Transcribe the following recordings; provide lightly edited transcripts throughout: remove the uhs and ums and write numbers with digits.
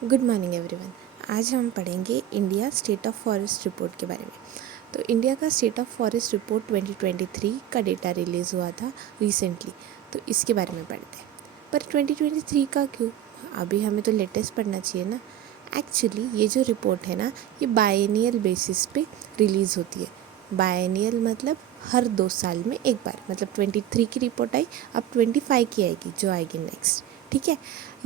Good morning everyone. आज हम पढ़ेंगे India state of forest report के बारे में। तो इंडिया का स्टेट ऑफ फॉरेस्ट रिपोर्ट 2023 का डेटा रिलीज़ हुआ था रिसेंटली, तो इसके बारे में पढ़ते हैं। पर 2023 का क्यों? अभी हमें तो लेटेस्ट पढ़ना चाहिए ना। एक्चुअली ये जो रिपोर्ट है ना, ये बायनियल बेसिस पे रिलीज़ होती है। बायनियल मतलब हर 2 साल में एक बार, मतलब 23 की रिपोर्ट आई, अब 25 की आएगी जो आएगी नेक्स्ट। ठीक है,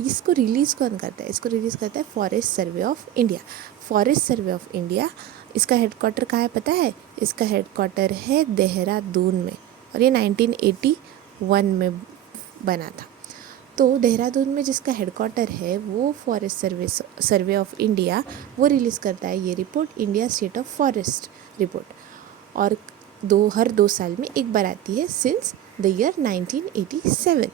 इसको रिलीज़ कौन करता है? इसको रिलीज़ करता है forest survey of India. Forest survey of India, इसका हेडक्वार्टर कहाँ है पता है? इसका हेडक्वार्टर है देहरादून में, और ये 1981 में बना था। तो देहरादून में जिसका हेडक्वार्टर है वो फॉरेस्ट सर्वे ऑफ इंडिया वो रिलीज़ करता है ये report, India state of forest report. और हर 2 साल में एक बार आती है सिंस द ईयर 1987।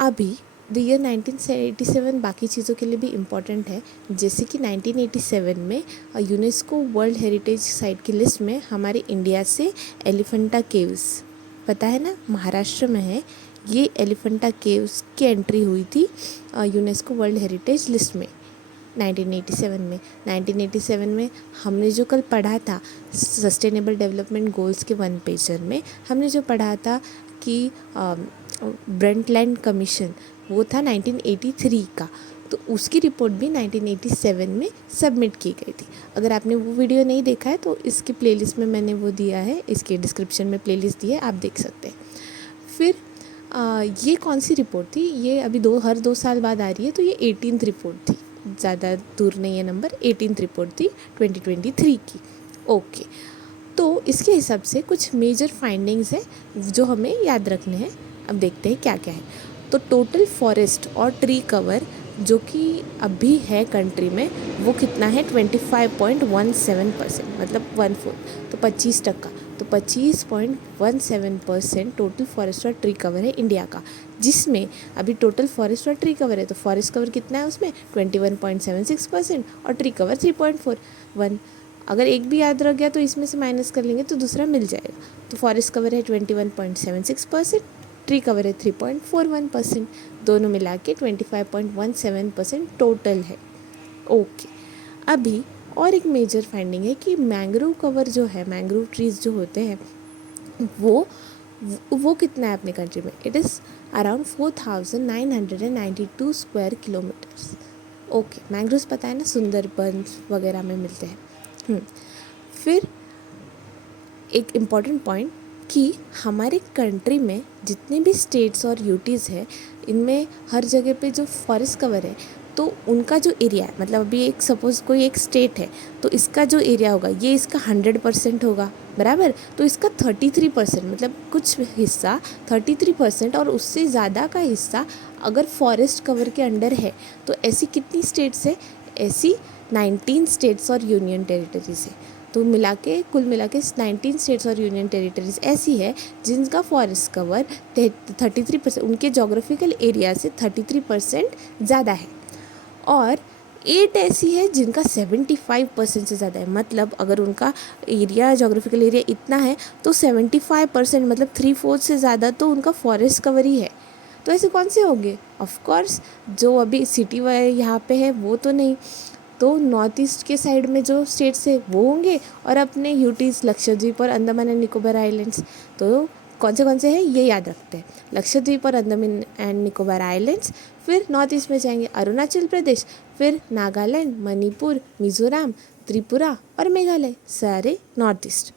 अभी द ईयर 1987 बाकी चीज़ों के लिए भी इम्पॉर्टेंट है, जैसे कि 1987 में यूनेस्को वर्ल्ड हेरिटेज साइट की लिस्ट में हमारे इंडिया से एलिफेंटा केव्स, पता है ना, महाराष्ट्र में है। ये एलिफेंटा केव्स की एंट्री हुई थी यूनेस्को वर्ल्ड हेरिटेज लिस्ट में 1987 में। 1987 में हमने जो कल पढ़ा था सस्टेनेबल डेवलपमेंट गोल्स के 1 पेजर में, हमने जो पढ़ा था कि ब्रंटलैंड कमीशन, वो था 1983 का, तो उसकी रिपोर्ट भी 1987 में सबमिट की गई थी। अगर आपने वो वीडियो नहीं देखा है तो इसकी प्लेलिस्ट में मैंने वो दिया है, इसके डिस्क्रिप्शन में प्लेलिस्ट दी है, आप देख सकते हैं। फिर ये कौन सी रिपोर्ट थी? ये अभी हर 2 साल बाद आ रही है, तो ये 18th रिपोर्ट थी, ज़्यादा दूर नहीं है नंबर, 18th रिपोर्ट थी 2023 की। ओके, तो इसके हिसाब से कुछ मेजर फाइंडिंग्स हैं जो हमें याद रखने हैं। अब देखते हैं क्या क्या है। तो टोटल फॉरेस्ट और ट्री कवर जो कि अभी है कंट्री में, वो कितना है? 25.17%, मतलब 1/4, तो 25%। तो 25.17% टोटल फॉरेस्ट और ट्री कवर है इंडिया का, जिसमें अभी टोटल फॉरेस्ट और ट्री कवर है, तो फॉरेस्ट कवर कितना है उसमें? 21.76%, और ट्री कवर 3.41। अगर एक भी याद रह गया तो इसमें से माइनस कर लेंगे तो दूसरा मिल जाएगा। तो फॉरेस्ट कवर है 21.76%, ट्री कवर है 3.41%, दोनों मिला के 25.17% टोटल है। ओके, अभी और एक मेजर फाइंडिंग है कि मैंग्रोव कवर जो है, मैंग्रोव ट्रीज जो होते हैं वो कितना है अपने कंट्री में? It is around 4992 square kilometres. Okay, mangroves पता है ना, सुंदरबन वगैरह में मिलते हैं। फिर एक इम्पॉर्टेंट पॉइंट कि हमारे कंट्री में जितने भी स्टेट्स और यूटीज़ है, इनमें हर जगह पे जो फॉरेस्ट कवर है, तो उनका जो एरिया है, मतलब अभी एक सपोज़ कोई एक स्टेट है, तो इसका जो एरिया होगा ये इसका 100% होगा, बराबर। तो इसका 33%, मतलब कुछ हिस्सा 33% और उससे ज़्यादा का हिस्सा अगर फॉरेस्ट कवर के अंडर है, तो ऐसी कितनी स्टेट्स है? ऐसी 19 स्टेट्स और यूनियन टेरिटरीज है। तो कुल मिला के 19 स्टेट्स और यूनियन टेरिटरीज ऐसी है जिनका फॉरेस्ट कवर 33%, उनके जोग्राफिकल एरिया से 33% ज़्यादा है। और 8 ऐसी है जिनका 75% से ज़्यादा है, मतलब अगर उनका एरिया, जोग्राफिकल एरिया इतना है तो 75%, मतलब 3/4 से ज़्यादा तो उनका फॉरेस्ट कवर ही है। तो ऐसे कौन से होंगे? ऑफकोर्स जो अभी सिटी यहाँ पे है वो तो नहीं, तो नॉर्थ ईस्ट के साइड में जो स्टेट्स है वो होंगे, और अपने यूटीज़ लक्षद्वीप और अंडमान एंड निकोबार आइलैंड्स। तो कौन से हैं ये याद रखते हैं, लक्षद्वीप और अंडमान एंड निकोबार आइलैंड्स। फिर नॉर्थ ईस्ट में जाएंगे अरुणाचल प्रदेश, फिर नागालैंड, मणिपुर, मिज़ोरम, त्रिपुरा और मेघालय, सारे नॉर्थ ईस्ट।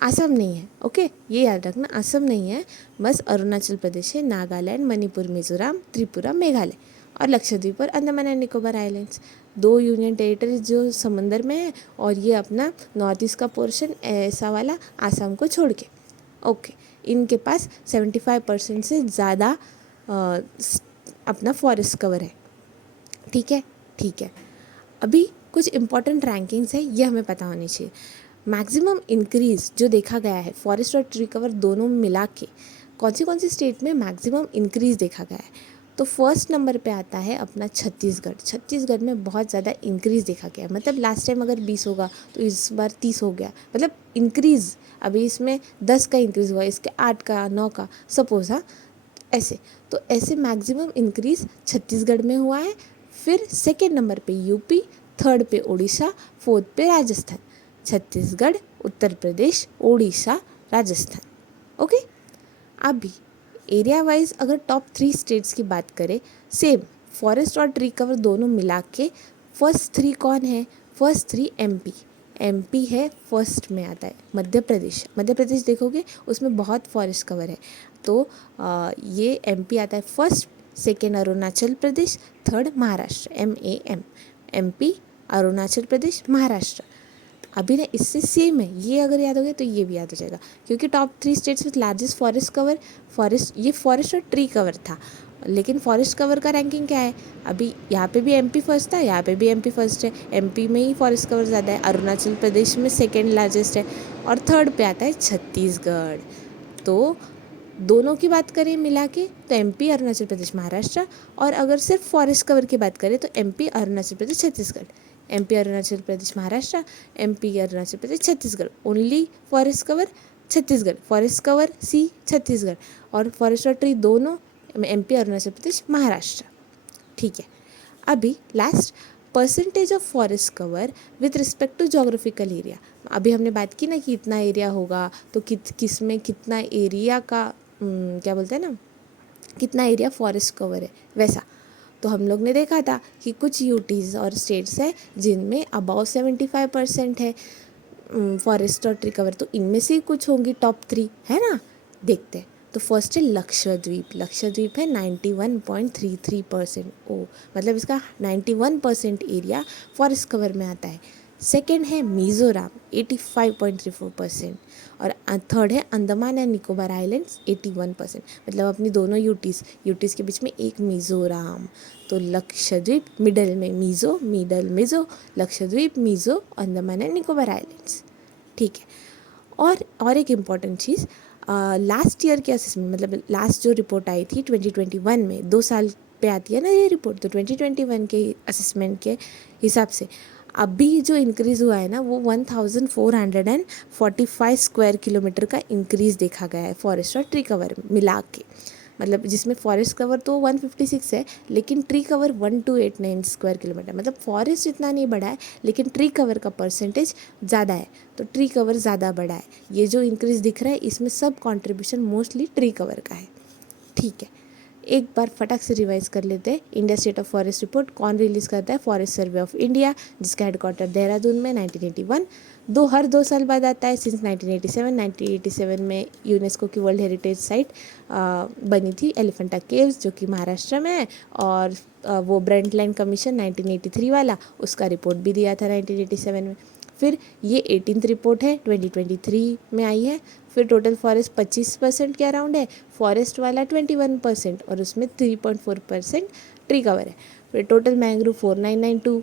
असम नहीं है, ओके, ये याद रखना, असम नहीं है, बस अरुणाचल प्रदेश है, नागालैंड, मणिपुर, मिज़ोरम, त्रिपुरा, मेघालय, और लक्षद्वीप और Andaman and Nicobar islands. 2 union territories जो समंदर में है, और ये अपना नॉर्थ ईस्ट का पोर्शन ऐसा वाला आसाम को छोड़ के। ओके, इनके पास 75% से ज़्यादा अपना फॉरेस्ट कवर है। ठीक है, ठीक है। अभी कुछ इम्पॉर्टेंट रैंकिंग्स है, ये हमें पता होनी चाहिए। मैक्सिमम इंक्रीज़ जो देखा गया है फॉरेस्ट और ट्री कवर दोनों मिला के, कौन सी स्टेट में मैक्सिमम इंक्रीज़ देखा गया है? तो फर्स्ट नंबर पे आता है अपना छत्तीसगढ़। छत्तीसगढ़ में बहुत ज़्यादा इंक्रीज़ देखा गया है, मतलब लास्ट टाइम अगर 20 होगा तो इस बार 30 हो गया, मतलब इंक्रीज़। अभी इसमें 10 का इंक्रीज़ हुआ, इसके 8 का, 9 का, सपोज। हाँ, ऐसे तो ऐसे मैक्सिमम इंक्रीज़ छत्तीसगढ़ में हुआ है। फिर सेकेंड नंबर पे यूपी, थर्ड पे उड़ीसा, फोर्थ पे राजस्थान, छत्तीसगढ़, उत्तर प्रदेश, उड़ीसा, राजस्थान। ओके। अभी एरिया वाइज अगर टॉप 3 स्टेट्स की बात करें, सेम फॉरेस्ट और ट्री कवर दोनों मिला के फर्स्ट 3 कौन है? First 3 MP. एमपी है फर्स्ट में आता है। मध्य प्रदेश, मध्य प्रदेश देखोगे उसमें बहुत फॉरेस्ट कवर है, तो ये एमपी आता है first. Second Arunachal Pradesh, third Maharashtra, MAM। MP, Arunachal Pradesh, Maharashtra. अभी ना इससे सेम है, ये अगर याद हो गया तो ये भी याद हो जाएगा, क्योंकि top 3 states with largest forest cover, forest, ये फॉरेस्ट और ट्री कवर था। लेकिन फॉरेस्ट कवर का रैंकिंग क्या है? अभी यहाँ पे भी एमपी फर्स्ट था, यहाँ पे भी एमपी फर्स्ट है। एमपी में ही फॉरेस्ट कवर ज़्यादा है, अरुणाचल प्रदेश में सेकेंड लार्जेस्ट है, और थर्ड पे आता है छत्तीसगढ़। तो दोनों की बात करें मिला के तो एमपी, अरुणाचल प्रदेश, महाराष्ट्र। और अगर सिर्फ फॉरेस्ट कवर की बात करें तो MP, Arunachal Pradesh, Chhattisgarh. MP, Arunachal Pradesh, Maharashtra, MP, Arunachal Pradesh, Chhattisgarh. Only forest cover Chhattisgarh, forest cover सी छत्तीसगढ़, और फॉरेस्ट और ट्री दोनों एमपी, अरुणाचल प्रदेश, महाराष्ट्र। ठीक है। अभी last, percentage of forest cover with respect to geographical area. अभी हमने बात की ना कि इतना एरिया होगा तो किस में कितना एरिया का क्या बोलते हैं ना, कितना एरिया फॉरेस्ट कवर है, वैसा। तो हम लोग ने देखा था कि कुछ यूटीज़ और स्टेट्स है जिनमें अबाउ 75% है फॉरेस्ट और ट्री कवर, तो इनमें से ही कुछ होंगी टॉप 3, है ना। देखते हैं। तो फर्स्ट है लक्षद्वीप। लक्षद्वीप है 91.33%। ओ, मतलब इसका 91% एरिया फॉरेस्ट कवर में आता है। सेकेंड है मिज़ोरम 85.34%, और थर्ड है अंडमान एंड निकोबार आइलैंड्स 81%। मतलब अपनी दोनों यूटीज़ के बीच में एक मिज़ोरम। तो लक्षद्वीप मिडल में, मिज़ो, लक्षद्वीप, मिज़ो, अंडमान एंड निकोबार आइलैंड्स। ठीक है। और एक इम्पॉर्टेंट चीज़, लास्ट ईयर के असेसमेंट, मतलब लास्ट जो रिपोर्ट आई थी 2021 में, 2 साल पे आती है ना ये रिपोर्ट, तो 2021 के असेसमेंट के हिसाब से अभी जो इंक्रीज़ हुआ है ना वो 1445 स्क्वायर किलोमीटर का इंक्रीज़ देखा गया है फॉरेस्ट और ट्री कवर मिला के। मतलब जिसमें फॉरेस्ट कवर तो 156 है, लेकिन ट्री कवर 1289 स्क्वायर किलोमीटर। मतलब फॉरेस्ट इतना नहीं बढ़ा है, लेकिन ट्री कवर का परसेंटेज ज़्यादा है, तो ट्री कवर ज़्यादा बढ़ा है। ये जो इंक्रीज़ दिख रहा है इसमें सब कंट्रीब्यूशन मोस्टली ट्री कवर का है। ठीक है। एक बार फटाक से रिवाइज कर लेते हैं। India state of forest report कौन रिलीज़ करता है? फॉरेस्ट सर्वे ऑफ इंडिया, जिसका हेडक्वार्टर देहरादून में 1981। हर 2 साल बाद आता है सिंस 1987 में यूनेस्को की वर्ल्ड हेरिटेज साइट बनी थी एलिफेंटा केव्स, जो कि महाराष्ट्र में है। और वो ब्रंटलैंड कमीशन 1983 वाला, उसका रिपोर्ट भी दिया था 1987 में। फिर ये 18th रिपोर्ट है, 2023 में आई है। फिर टोटल फॉरेस्ट 25% के अराउंड है, फॉरेस्ट वाला 21%, और उसमें 3.4% ट्री कवर है। फिर total mangrove 4992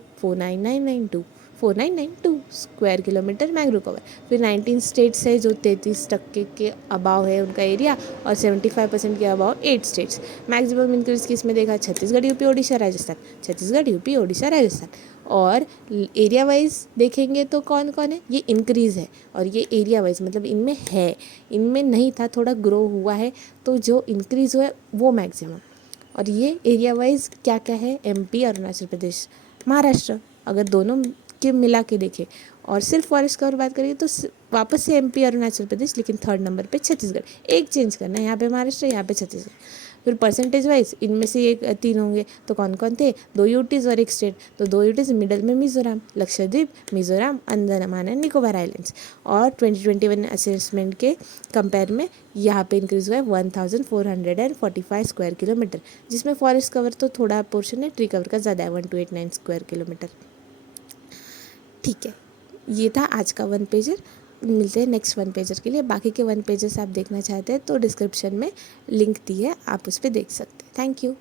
square kilometre mangrove cover. फिर 19 स्टेट्स है जो 33% के अबाव है उनका एरिया, और 75% के अबाव 8 स्टेट्स। मैक्सिमम इंक्रीज किस में देखा? छत्तीसगढ़, यूपी, ओडिशा, राजस्थान। छत्तीसगढ़, यूपी, ओडिशा, राजस्थान। और एरिया वाइज देखेंगे तो कौन कौन है? ये इंक्रीज़ है, और ये एरिया वाइज मतलब इनमें है, इनमें नहीं था, थोड़ा ग्रो हुआ है, तो जो इंक्रीज़ हुआ है वो मैक्सिमम। और ये एरिया वाइज क्या क्या है? एमपी, अरुणाचल प्रदेश, महाराष्ट्र। अगर दोनों के मिला के देखें और सिर्फ फॉरेस्ट कवर बात करिए तो वापस से एमपी, अरुणाचल प्रदेश, लेकिन थर्ड नंबर पे छत्तीसगढ़। एक चेंज करना है, यहाँ पे महाराष्ट्र, यहाँ पे छत्तीसगढ़। फिर परसेंटेज वाइज इनमें से एक 3 होंगे, तो कौन कौन थे? 2 यूटीज़ और 1 स्टेट। तो 2 यूटीज़ मिडल में मिज़ोरम, लक्षद्वीप, मिज़ोरम, अंडमान एंड निकोबार आइलैंड्स। और 2021 असेसमेंट के कंपेयर में यहाँ पे इंक्रीज़ हुआ है 1445 स्क्वायर किलोमीटर, जिसमें फॉरेस्ट कवर तो थोड़ा पोर्शन है, ट्री कवर का ज़्यादा है, 1289 स्क्वायर किलोमीटर। ठीक है। ये था आज का 1 पेजर। मिलते हैं नेक्स्ट 1 पेजर के लिए। बाकी के 1 पेजर्स आप देखना चाहते हैं तो डिस्क्रिप्शन में लिंक दी है, आप उस पर देख सकते हैं। Thank you.